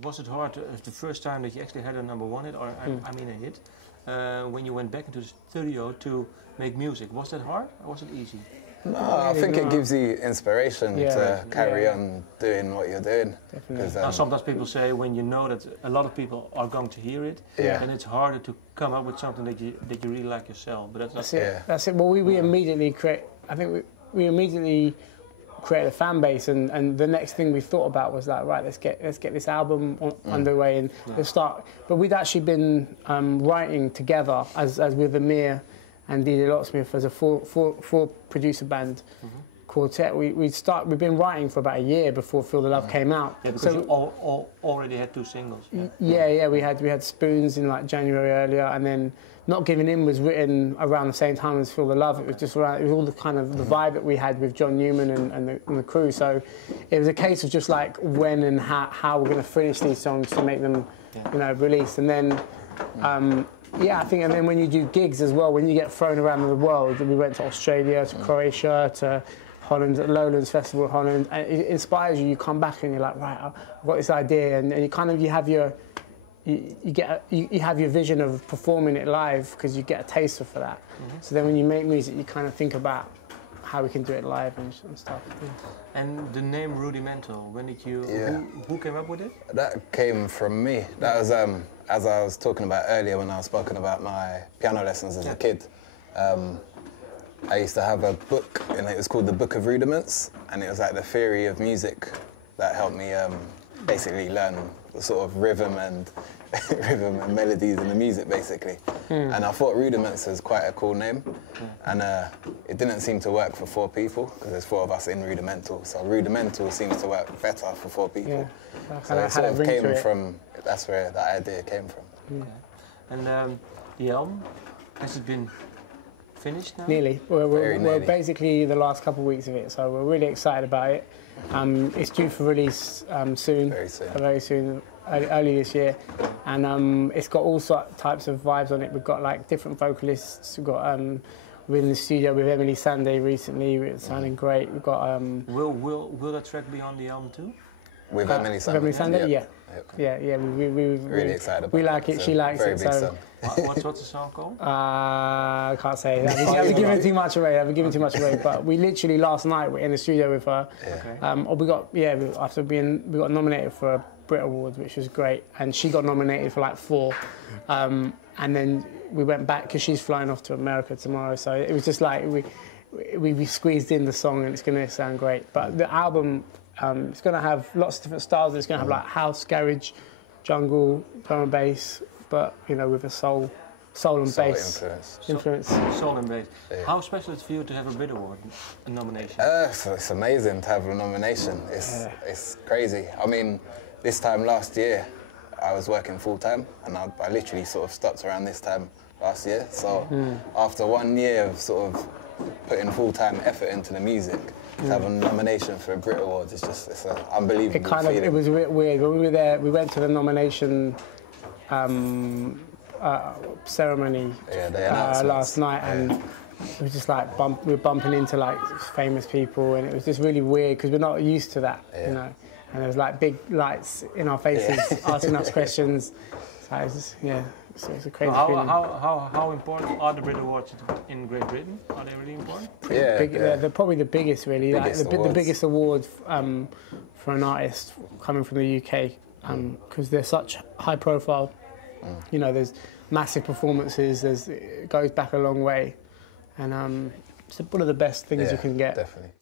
Was it hard the first time that you actually had a #1 hit, or I mean a hit, when you went back into the studio to make music? Was that hard or was it easy? No, I think it gives you inspiration to carry on doing what you're doing. Now, sometimes people say when you know that a lot of people are going to hear it, then it's harder to come up with something that you really like yourself. But that's it. That's it. Well, we immediately create. I think we immediately created a fan base, and the next thing we thought about was like, right, let's get this album underway and let's start. But we'd actually been writing together as with Amir and DJ Locksmith as a four producer band quartet. We've been writing for about a year before Feel the Love came out. Yeah, because you already had 2 singles. Yeah, we had Spoons in like January earlier, and then Not Giving In was written around the same time as Feel the Love. It was just around, it was all the kind of the vibe that we had with John Newman and the crew. So it was a case of just like when and how we're going to finish these songs to make them, released. And then. I think, and then when you do gigs as well, when you get thrown around the world, we went to Australia, to Croatia, to Holland, at Lowlands Festival, Holland, and it inspires you. You come back and you're like, right, I've got this idea, and you have your vision of performing it live because you get a taster for that. So then when you make music, you kind of think about how we can do it live and stuff. And the name Rudimental, when did you? Who came up with it? That came from me. That was as I was talking about earlier when I was speaking about my piano lessons as a kid. I used to have a book, and it was called the Book of Rudiments, and it was like the theory of music that helped me basically learn the sort of rhythm and melodies in the music, basically. And I thought Rudiments was quite a cool name, and it didn't seem to work for 4 people because there's 4 of us in Rudimental, so Rudimental seems to work better for 4 people. So it sort of came from, that's where that idea came from. And the album, has it been finished now? Nearly. We're basically the last couple of weeks of it, so we're really excited about it. It's due for release soon. Very soon. Early this year, and it's got all types of vibes on it. We've got like different vocalists. We're in the studio with Emily Sande recently. It's sounding great. We've got. Will that track be on the album too? With Emily Sande? Yeah. We're really excited about it. We like it. She likes it. So. What's the song called? I can't say. I've given too much away. But we literally last night were in the studio with her. We got nominated for a Brit Awards, which was great, and she got nominated for like 4. And then we went back because she's flying off to America tomorrow. So it was just like we squeezed in the song, and it's going to sound great. But the album. It's going to have lots of different styles. It's going to have like house, garage, jungle, drum and bass, but with a soul and bass influence. Soul and bass. Yeah. How special is it for you to have a Brit Award nomination? It's amazing to have a nomination. It's crazy. I mean, this time last year, I was working full time, and I literally sort of stopped around this time last year. So after 1 year of sort of putting full-time effort into the music, to have a nomination for a Brit Awards, it's an unbelievable feeling. It was a bit weird. When we were there, we went to the nomination ceremony last night, and it was just like we were bumping into like famous people, and it was just really weird because we're not used to that, And there was like big lights in our faces asking us questions. So it was just, it's a crazy feeling. How important are the Brit Awards in Great Britain? Are they really important? They're probably the biggest, really. The biggest award for an artist coming from the UK, because they're such high profile. There's massive performances. It goes back a long way, and it's one of the best things you can get. Definitely.